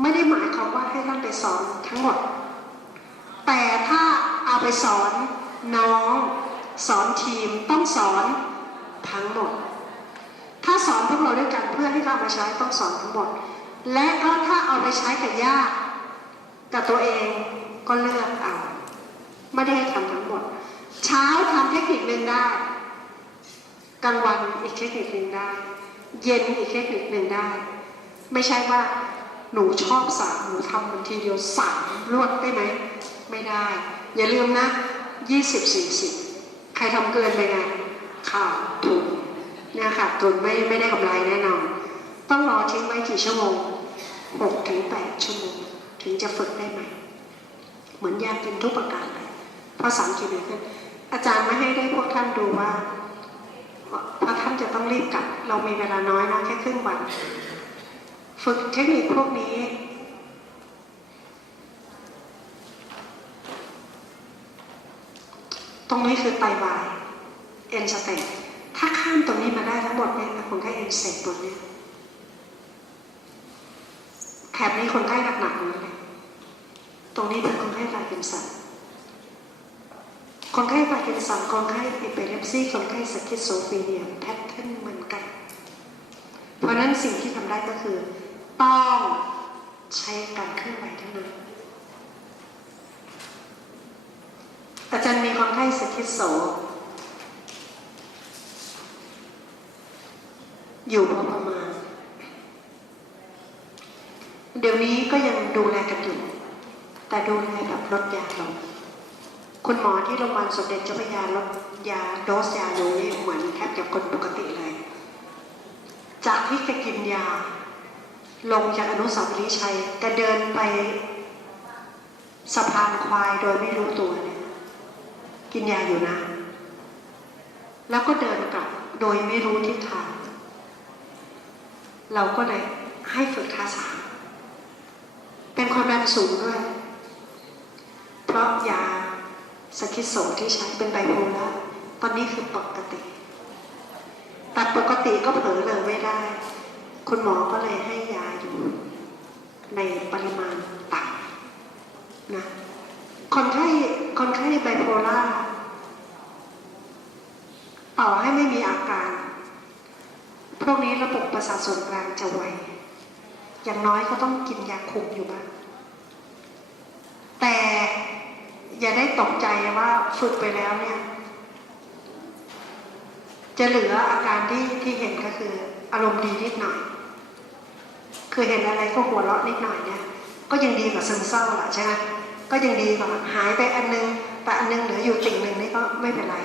ไม่ได้หมายความว่าให้ท่านไปสอนทั้งหมด แต่ถ้าเอาไปสอนน้องสอนทีมต้องสอนทั้งหมด ถ้าสอนพวกเราด้วยกันเพื่อให้เขาเอามาใช้ต้องสอนทั้งหมด และก็ถ้าเอาไปใช้กับญาติกับตัวเองก็เลือกเอาไม่ได้ให้ทำทั้งหมด เช้าทำเทคนิคหนึ่งได้กลางวันอีกเทคนิคหนึ่งได้ เย็นอีกเทคนิคหนึ่งได้ ไม่ใช่ว่า หนูชอบสามหนูทำมันทีเดียวสามรวดได้ไหม ไม่ได้ อย่าลืมนะยี่สิบสี่สิบใครทำเกินไปไงข่าวถูกเนี่ยค่ะตุนไม่ไม่ได้กำไรแน่นอนต้องรอทิ้งไว้กี่ชั่วโมงหกถึงแปดชั่วโมง ถึงจะฝึกได้ไหม เหมือนยากินทุกประการเลยภาษาอังกฤษเลยคืออาจารย์ไม่ให้ได้พวกท่านดูว่าพระท่านจะต้องรีบกลับ เรามีเวลาน้อยนะแค่ครึ่งวัน ฝึกเทคนิคพวกนี้ ตรงนี้คือไตวายเอ็นสเตตถ้าข้ามตรงนี้มาได้ทั้งหมดเนี่ยคนไข้เอ็นสเตตตัวเนี้ยแถบนี้คนไข้หนักๆเลยตรงนี้เป็นคนไข้พาร์กินสันคนไข้พาร์กินสันคนไข้เอเปเลปซี่คนไข้สกิสโซฟีเนียแพทเทิร์นเหมือนกัน เพราะนั้นสิ่งที่ทำได้ก็คือ ต้องใช้การเคลื่อนไหวเท่านั้นอาจารย์มีคนไข้สกิโซอยู่พอประมาณ เดี๋ยวนี้ก็ยังดูแลกันอยู่ แต่ดูแลแบบลดยาลง คุณหมอที่โรงพยาบาลสมเด็จเจ้าพระยาลดยาโดสยาลงนี่เหมือนแทบจะคนปกติเลย จากที่แกกินยา ลงจากอนุสาวรีย์ชัยแกเดินไปสะพานควายโดยไม่รู้ตัวเนี่ยกินยาอยู่นะ แล้วก็เดินกลับโดยไม่รู้ทิศทาง เราก็เลยให้ฝึกท่าสามเป็นความดันสูงด้วย เพราะยาสกิสโซที่ใช้เป็นไบโพล่าตอนนี้คือปกติ แต่ปกติก็เผลอเลยไม่ได้ คุณหมอก็เลยให้ยาอยู่ในปริมาณต่ำนะคนไข้คนไข้ไบโพล่าต่อให้ไม่มีอาการ พวกนี้ระบบประสาทส่วนกลางจะไวอย่างน้อยก็ต้องกินยาคุมอยู่บ้างแต่อย่าได้ตกใจว่าฝึกไปแล้วเนี่ย จะเหลืออาการที่ที่เห็นก็คือ อารมณ์ดีนิดหน่อย คือเห็นอะไรก็หัวเราะนิดหน่อยเนี่ยก็ยังดีกว่าซึมเศร้าละใช่ไหมก็ยังดีกว่าหายไปอันนึง แต่อันนึงเหลืออยู่ติ่งหนึ่งนี่ก็ไม่เป็นไร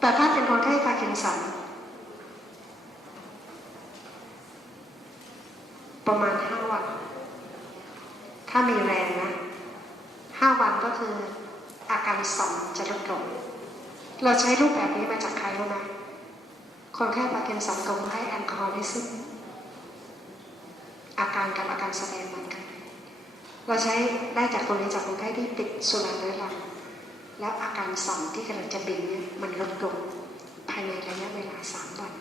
แต่ถ้าเป็นคนไข้พาร์กินสันประมาณห้าวัน ถ้ามีแรงนะห้าวันก็คืออาการสั่นจะลดลง เราใช้รูปแบบนี้มาจากใครรู้ไหมคนไข้พาร์กินสันกับคนไข้แอลกอฮอลิซึม อาการกับอาการแสดงมือนกัน เราใช้ได้จากตัวนี้จากคนไข้ที่ติดสุราเรื้อรังแล้วอาการสั่นที่กำลังจะบินเนี่ยมันลดลงภายในระยะเวลาสามวัน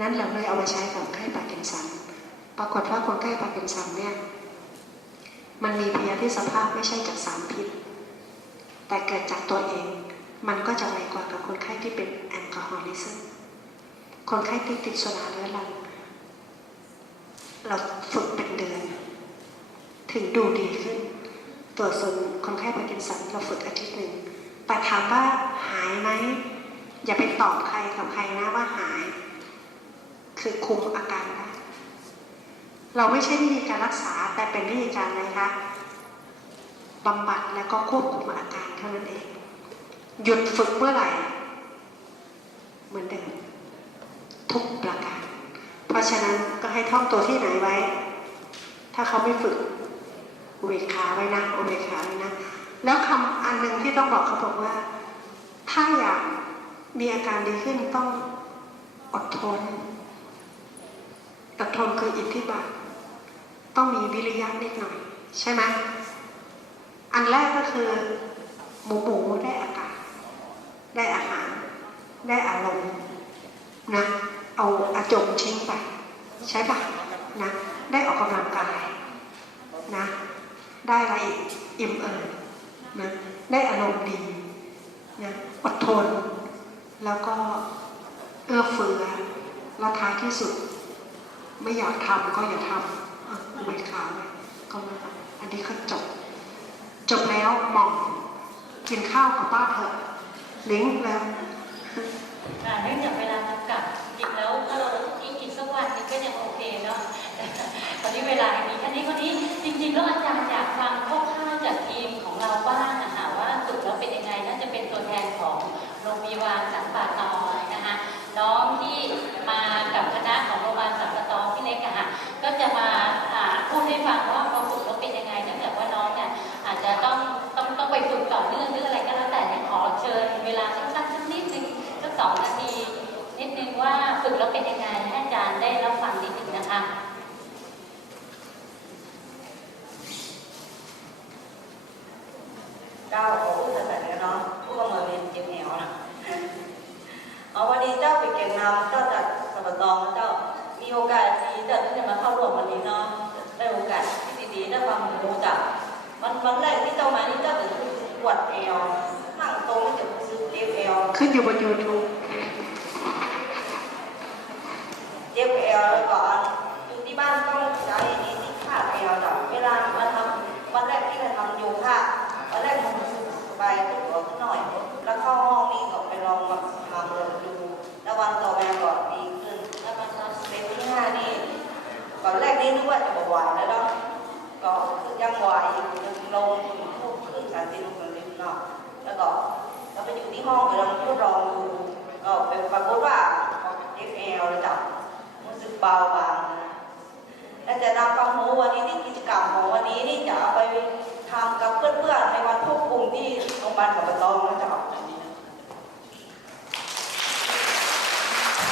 นั้นเราเลยเอามาใช้กับคนไข้ปาร์กินสัน ปรากฏว่าคนไข้ปาร์กินสันเนี่ยมันมีพยาธิสภาพไม่ใช่จากสารพิษ แต่เกิดจากตัวเอง มันก็จะไวกว่ากับคนไข้ที่เป็นแอลกอฮอลิซึมคนไข้ที่ติดสุราเรื้อรัง เราฝึกเป็นเดือน ถึงดูดีขึ้น ตัวส่วนคนไข้ปาร์กินสันเราฝึกอาทิตย์หนึ่งแต่ถามว่าหายไหมอย่าไปตอบใครกับใครนะว่าหาย คือคุมอาการได้เราไม่ใช่วิธีการรักษาแต่เป็นวิธีการอะไรคะบำบัดแล้วก็ควบคุมอาการเท่านั้นเอง หยุดฝึกเมื่อไหร่ เหมือนเดิมทุกประการ เพราะฉะนั้นก็ให้ท่องตัวที่ไหนไว้ ถ้าเขาไม่ฝึกอุเบกขาไว้นะอุเบกขาไว้นะ แล้วคำอันหนึ่งที่ต้องบอกเขาบอกว่า ถ้าอยากมีอาการดีขึ้นต้องอดทนอดทนคืออิทธิบาทต้องมีวิริยะนิดหน่อย ใช่ไหมอันแรกก็คือหมูหมูได้อากาศได้อาหาร ได้อารมณ์นะ เอาอาจงทิ้งไป ใช่ปะนะได้ออกกำลังกายนะได้อะไรอีกอิ่มเอิบนะได้อารมณ์ดีนะอดทน แล้วก็เอื้อเฟื้อและท้ายที่สุด ไม่อยากทำก็อย่าทำออไม่ขาเลยก็ม่ทำอันนี้ก็จบ จบแล้วมองกินข้าวกับป้าเถอะลิงก์แล้วอ่เนื่องจากเวลาจำกัด ริงแล้วถ้าเราอีกอีกสักวันนึงก็ยังโอเคเนาะตอนนี้เวลามีแค่นี้คนนี้จริงๆแล้วอาจารย์อยากฟังคร่าวๆจากทีมของเราบ้างนะคะว่าสุดแล้วเป็นยังไงน่าจะเป็นตัวแทนของโรงพยาบาลสัมปะตองนะคะน้องที่มากับคณะของโรงพยาบาลสัมปะตองที่เล็กอะค่ะก็จะมาพูดให้ฟังว่าพอฝึกแล้วเป็นยังไงเนื่องจากว่าน้องเนี่ยอาจจะต้องต้องต้องไปฝึกต่อเนื่องหรืออะไรก็แล้วแต่ขอเชิญเวลาสั้นๆสักนิดนึงสักสองนาทีนิดนึงว่าฝึกแล้วเป็นยังไงให้อาจารย์ได้รับฟังนิดนึงนะคะ เจ้าขอพูดภาษาเหนือเนาะพูดว่ามาเรียนเจียงเหนียวนะเอาวันนี้เจ้าไปเก่งนำเจ้าจากสัปตองเจ้ามีโอกาสดีเจ้าที่จะมาเข้าร่วมวันนี้เนาะได้โอกาสที่ดีๆได้ความรู้จักวันวันแรกที่เจ้ามานี่เจ้าจะปวดเอวนั่งตรงจะรู้สึกเจ็บเอวขึ้นอยู่บน YouTube เจ็บเอวแล้วก็อยู่ที่บ้านต้องใช้นี่ที่คาดเอวจ้ะเวลามาทำวันแรกที่มาทำโยคะวันแรกมันรู้สึกสบายตัวขึ้นหน่อย แล้วเข้าห้องนี่ก็ไปลองมาทำลองดู แล้ววันต่อมาก็ดีขึ้น แล้วมันมาเซตที่ห้านี่ก่อ นึกว่าจะบอกไหวแล้วเนาะก็คือยังไหวอยู่ลงทุกขึ้นสามสิบลูกหนึ่งเนาะแล้วก็เราไปอยู่ที่ห้องไปลองทดลองดูก็เป็นปรากฏว่าเอฟเอลเลยจ้ะรู้สึกเบาบางนะและจะนำความรู้วันนี้ที่กิจกรรมของวันนี้นี่จะเอาไปทำกับเพื่อนๆในวันควบคุมที่โรงพยาบาลสัปตองนะจ๊ะ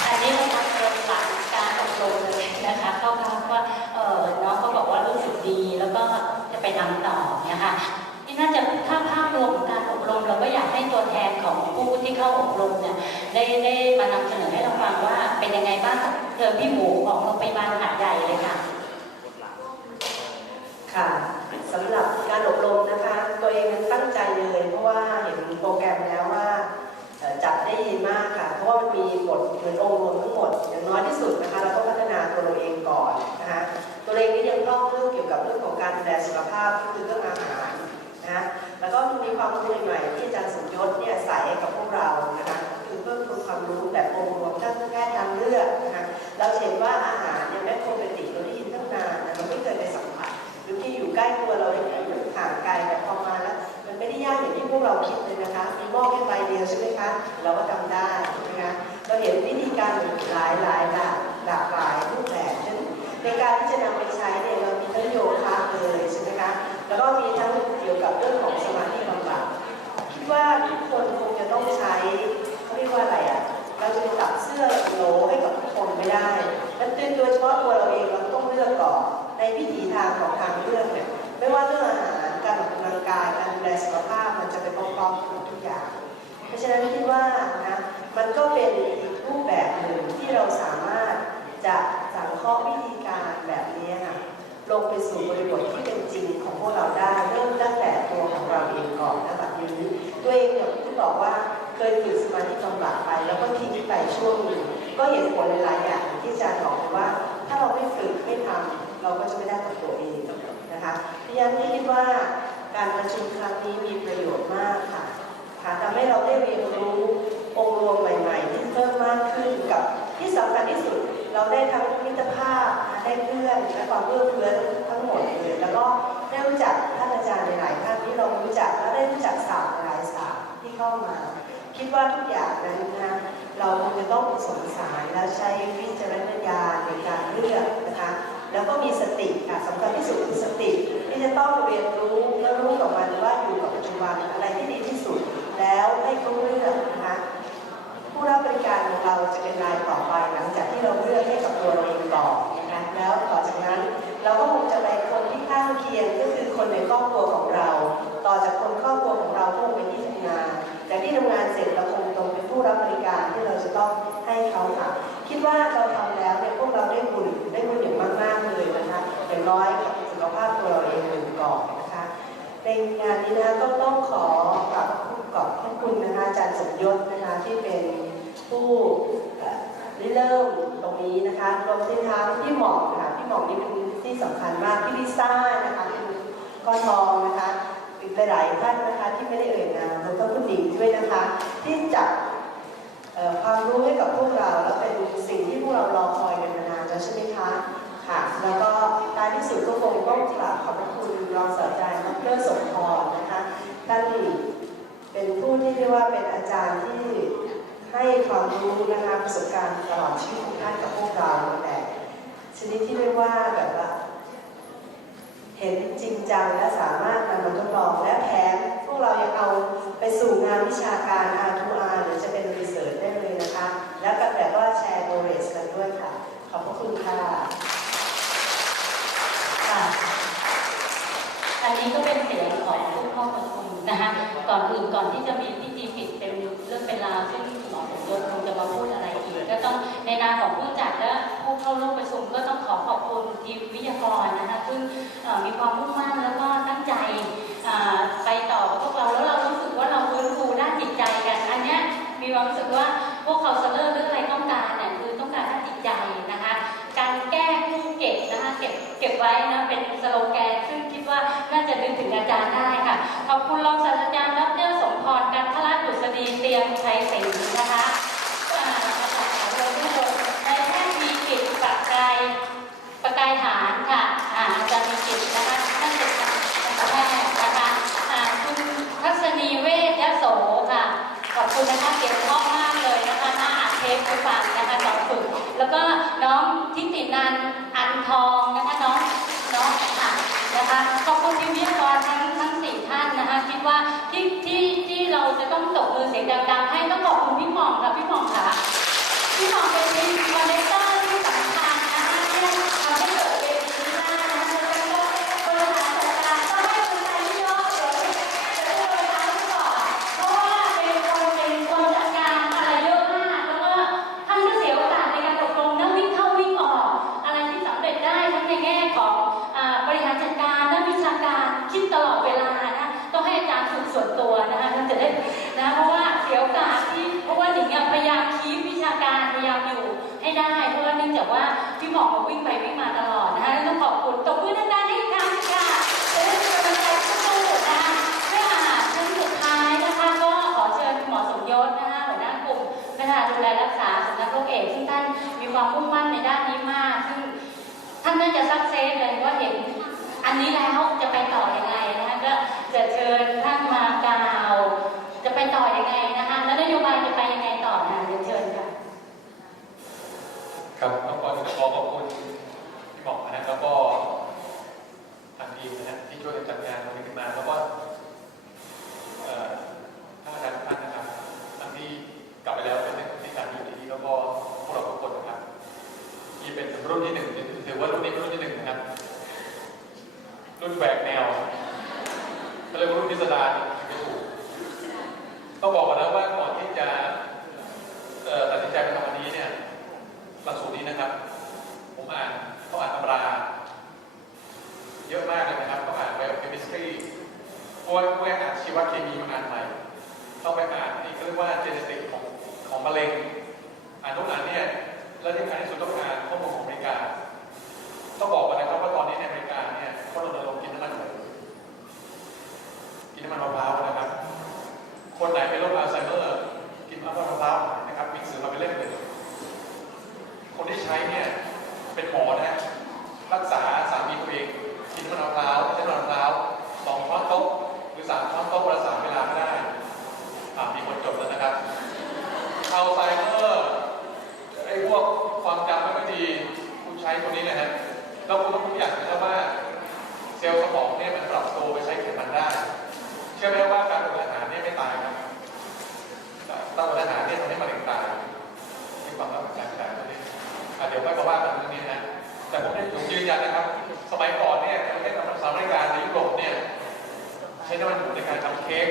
อันนี้เราทำเกินหลังการอบรมเลยนะคะเข้าคำว่าเออน้องเขาบอกว่ารู้สึกดี แล้วก็จะไปทำต่อเนี่ยค่ะนี่น่า จะถ้าภาพรวมของการอบรม เราก็อยากให้ตัวแทนของผู้ที่เข้าอบรมเนี่ยได้ได้มานำเสนอให้เราฟังว่าเป็นยังไงบ้างเจอพี่หมูของโรงพยาบาลหาดใหญ่เลยค่ะ ค่ะสำหรับการอบรมนะคะ ตัวเองตั้งใจเลยเพราะว่าเห็นโปรแกรมแล้วว่าจัดได้ดีมากค่ะ เพราะว่ามันมีบทเหมือนองค์รวมทั้งหมด อย่างน้อยที่สุดนะคะเราต้องพัฒนาตัวเราเองก่อนนะคะตัวเองนี่ยังต้องเรื่องเกี่ยวกับเรื่องของการดูแลสุขภาพก็คือเรื่องอาหาร นะแล้วก็มีความรู้ใหม่ๆที่อาจารย์สมยศเนี่ยใส่กับพวกเรานะคะคือเพิ่มพูนความรู้แบบองค์รวมทั้งแพทย์ทางเลือกนะคะเราเห็นว่าอาหารเนี่ยแม้โคเปติเราได้ยินตั้งนานเราไม่เคยไปสัมผัสหรือที่อยู่ใกล้ตัวเราเองอยู่ห่างไกลแต่พอมาแล้วมันไม่ได้ยากอย่างที่พวกเราคิดเลยนะคะมีหม้อแค่ใบเดียวใช่ไหมคะเราก็ทำได้นะคะเราเห็นวิธีการหลายหลายหลากหลากหลายรูปแบบฉะนั้นในการที่จะ ต้องใช้เขาเรียกว่าอะไรอะ เราจะไปตัดเสื้อโหลให้กับทุกคนไม่ได้ และโดยเฉพาะตัวเราเองเราต้องเลือกก่อนในวิถีทางของทางเลือกเนี่ยไม่ว่าเรื่องอาหารการออกกำลังกายการดูแลสุขภาพมันจะไปพร้อมๆกันทุกอย่าง เพราะฉะนั้นคิดว่านะมันก็เป็นอีกรูปแบบหนึ่งที่เราสามารถจะสังเคราะห์วิธีการแบบนี้ค่ะลงไปสู่บริบทที่เป็นจริงของพวกเราได้เริ่มตั้งแต่ตัวของเราเองก่อนนะแบบนี้ตัวเองเนี่ยที่บอกว่า เคยฝึกสมาธิบำบัดไป แล้วก็ทิ้งไปช่วงหนึ่งก็เห็นผลหลายๆอย่างที่อาจารย์บอกว่า ถ้าเราไม่ฝึกไม่ทำเราก็จะไม่ได้กับตัวเองนะคะพราะฉะนั้นคิดว่าการประชุมครั้งนี้มีประโยชน์มากค่ะค่ะทำให้เราได้เรียนรู้องค์รวมใหม่ๆที่เพิ่มมากขึ้นกับที่สำคัญที่สุดเราได้ทั้งมิตรภาพได้เพื่อนและความเพื่อเพื่อนทั้งหมดเลยแล้วก็ได้รู้จักท่านอาจารย์หลายๆท่านที่เรารู้จักและได้รู้จักศาสตร์หลายศาสตร์ที่เข้ามา คิดว่าทุกอย่างนั้นนะเราคงจะต้องสงสารและใช้วิจารณญาณในการเลือกนะคะ แล้วก็มีสติค่ะสำคัญที่สุดคือสติที่จะต้องเรียนรู้และรู้กับมันว่าอยู่กับปัจจุบันอะไรที่ดีที่สุด แล้วให้เขาเลือกนะคะผู้รับบริการของเราจะเป็นรายต่อไปหลังจากที่เราเลือกให้กับตัวเราเองก่อนนะคะแล้วต่อจากนั้นเราก็คงจะไปคนที่ข้างเคียงก็คือคนในครอบครัวของเรา ต่อจากคนครอบครัวของเราก็คงไปที่ทำงาน ทำงานเสร็จเราคงตรงเป็นผู้รับบริการที่เราจะต้องให้เขาค่ะ คิดว่าเราทำแล้วเนี่ยพวกเราได้บุญได้บุญอย่างมาก ๆ เลยนะคะอย่างน้อยสุขภาพตัวเราเองหนึ่งก่อนนะคะในงานนี้นะคะก็ต้องขอกับผู้กอท่านคุณนะคะอาจารย์สมยศนะคะที่เป็นผู้ริเริ่มตรงนี้นะคะรวมทั้งที่หมอกค่ะพี่หมอกนี่เป็นที่สำคัญมากพี่ลิซ่านะคะพี่ก็ทองนะคะ อีกหลายๆท่านนะคะที่ไม่ได้เอ่ยนามรวมทั้งคุณหนิงด้วยนะคะ ที่จัดความรู้ให้กับพวกเราและเป็นสิ่งที่พวกเรารอคอยกันมานานแล้วใช่ไหมคะค่ะ แล้วก็ท้ายที่สุดก็คงต้องกราบขอบพระคุณรองศาสตราจารย์ดรสมพรนะคะท่านเป็นผู้ที่เรียกว่าเป็นอาจารย์ที่ให้ความรู้นะคะประสบการณ์ตลอดชีวิตของท่านกับพวกเราแต่ชนิดที่เรียกว่า จังและสามารถนำมาทดลองและแผนพวกเรายังเอาไปสู่งานวิชาการ R2R หรือจะเป็นรีเสิร์ชได้เลยนะคะ แล้วก็แบบว่าแชร์โนเลจกันด้วยค่ะ ขอบพระคุณค่ะค่ะ อันนี้ก็เป็นเสียงของผู้เข้าประชุมนะคะก่อนอื่นก่อนที่จะมีพิธีปิดเป็น เรื่องเป็นราวซึ่งหมอผมยศคงจะมาพูดอะไรอีก ก็ต้องในนามของผู้จัดและผู้เข้าร่วมประชุมก็ต้องขอขอบคุณทีมวิทยากรนะคะซึ่งมีความมุ่งมั่นแล้วก็ตั้งใจไปต่อพวกเราแล้วเรารู้สึกว่าเราฟื้นฟูด้านจิตใจกัน อันนี้มีความรู้สึกว่าพวกเขาส ที่ที่ที่เราจะต้องตบมือเสียงดังๆให้ต้องขอบคุณพี่หม่องค่ะพี่หม่องค่ะพี่หม่องเป็น เป็นรุ่นที่หนึ่งถือว่ารุ่นนี้เป็นรุ่นที่หนึ่งนะครับ รุ่นแหวกแนวก็เรียกว่ารุ่นพิสดารถึงจะถูกต้องบอกกันนะว่าก่อนที่จะตัดสินใจมาทำวันนี้เนี่ยหลักสูตรนี้นะครับ ผมอ่านเขาอ่านตำรา เยอะมากเลยนะครับเขาอ่าน biochemistry พวกพวกอ่านชีวเคมีมาอ่านใหม่เข้าไปอ่านนี่ก็เรียกว่า genetic ของของมะเร็ง อ่านทุกอ่านเนี่ยแล้วที่สำคัญที่สุดต้องอ่าน คนไหนเป็นโรคอัลไซเมอร์กินน้ำมันมะพร้าวนะครับมีสื่อมาเป็นเล่มเลยคนที่ใช้เนี่ยเป็นหมอ เนี่ยใช้น้ำมันหมูในการทำเค้ก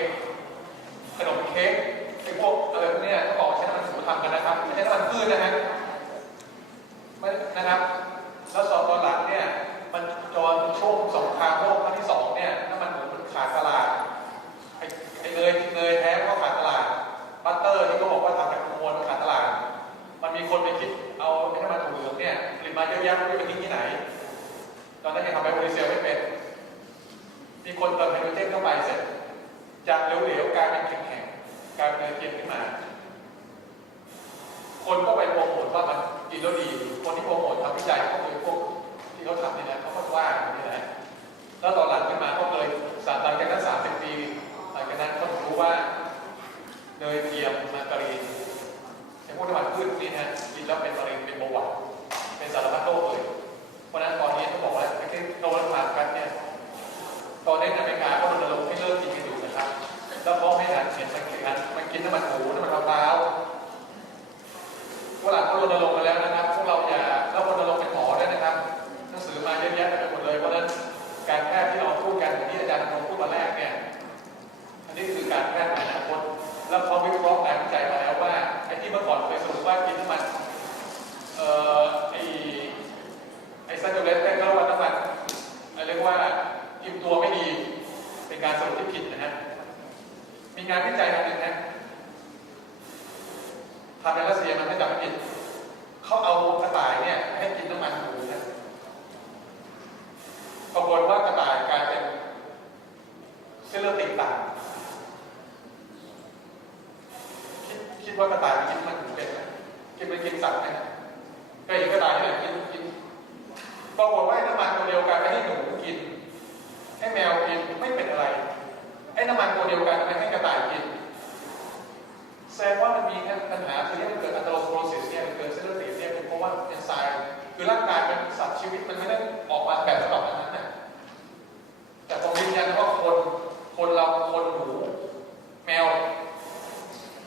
คนที่โปรโมททำวิจัยก็คือพวกที่เขาทำนี่แหละเขาก็ว่าอย่างนี้แหละแล้วตอนหลังขึ้นมาก็เลยสานต่องจากนั้นสามสิบปีหลังจากนั้นเขารู้ว่าเนยเทียมมาการีนไอ้พวกน้ำมันพืชนี่นะกินแล้วเป็นมะเร็งเป็นเบาหวานเป็นสารพัดโรคเลยเพราะนั้นตอนนี้ต้องบอกว่าไอ้ที่โราเริ่มานกันเนี่ยตอนนี้อเมริกาก็รณรงค์ให้เลิกกินกันอยู่นะครับแล้วก็ให้หันเห็นสังเกตกันมันกินน้ำมันหมูน้ำมันมะพร้าวเวลาเขาลณรงค์ แมวกินไม่เป็นอะไร ไอ้น้ำมันตัวเดียวกันไปให้กระต่ายกิน แสดงว่ามันมีปัญหาคือเรื่องเกิดอัตโลสโครซิสเนี่ยเกิดเซลล์ตีบเนี่ยเป็นเพราะว่าเอนไซม์คือร่างกายเป็นสัตว์ชีวิตมันไม่ได้ออกมาแบบฉบับนั้นนะแต่ผมยืนยันว่าคนคนเราคนหนูแมว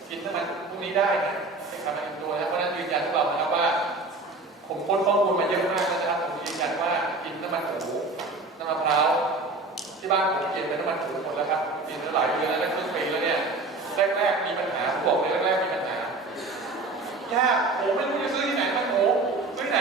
กินน้ำมันพวกนี้ได้นะเป็นาร์นะนตัวนะเพราะนั้นยืนยันทุกเรานะครับว่า ผมค้นข้อมูลมาเยอะมากนะครับผมยืนยันว่ากินน้ำมันหมูน้ำมะพร้าว ที่บ้านผมเปลี่ยนเป็นน้ำมันถุงหมดแล้วครับเปลี่ยนมาหลายเดือนแล้วได้ครึ่งปีแล้วเนี่ยแรกๆมีปัญหาผมบอกเลยแรกๆมีปัญหายากผมไม่รู้จะซื้อที่ไหนมันโหซื้อที่ไหน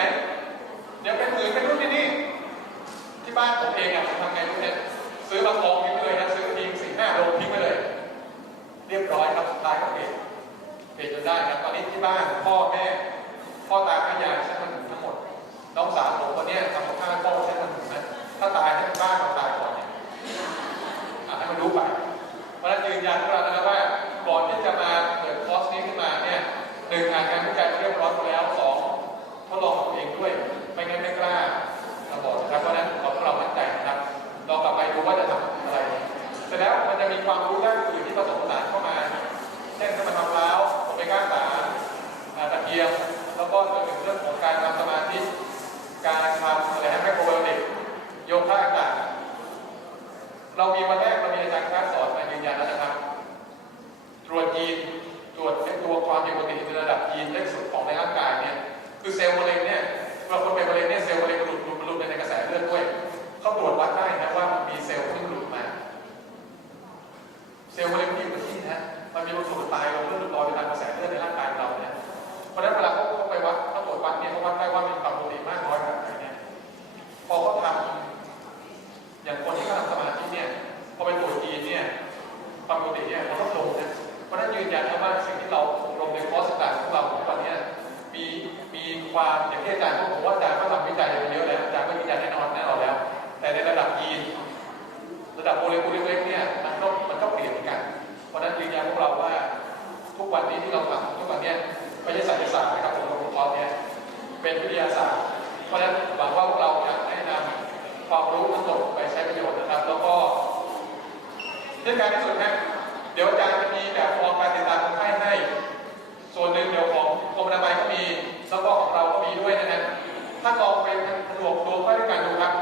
บวกตัวค่าด้วยกันดูครับ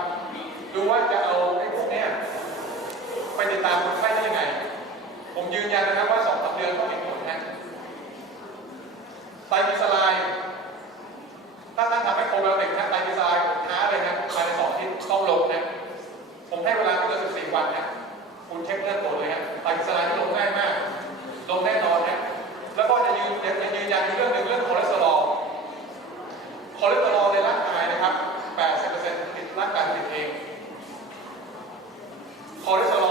ดูว่าจะเอาไอ้พวกเนี้ยไปติดตามคนไข้ได้ยังไง ผมยืนยันนะครับว่าสองสาเดือนต้องเห็นผลนะไตมีสลายถ้าท่านทำให้โครบแล้วเด็กนะไตมีสลายผมท้าเลยนะภายในสองทิศต้องลงนะ ผมให้เวลาเพื่อสิบสี่วันนะคุณเช็คเลือดตัวเลยนะไตมีสลายลงง่ายมาก ลงแน่นอนนะแล้วก็จะยืนจะยืนยันเรื่องหนึ่งเรื่องคอเลสเตอรอลคอเลสเตอรอล 거래소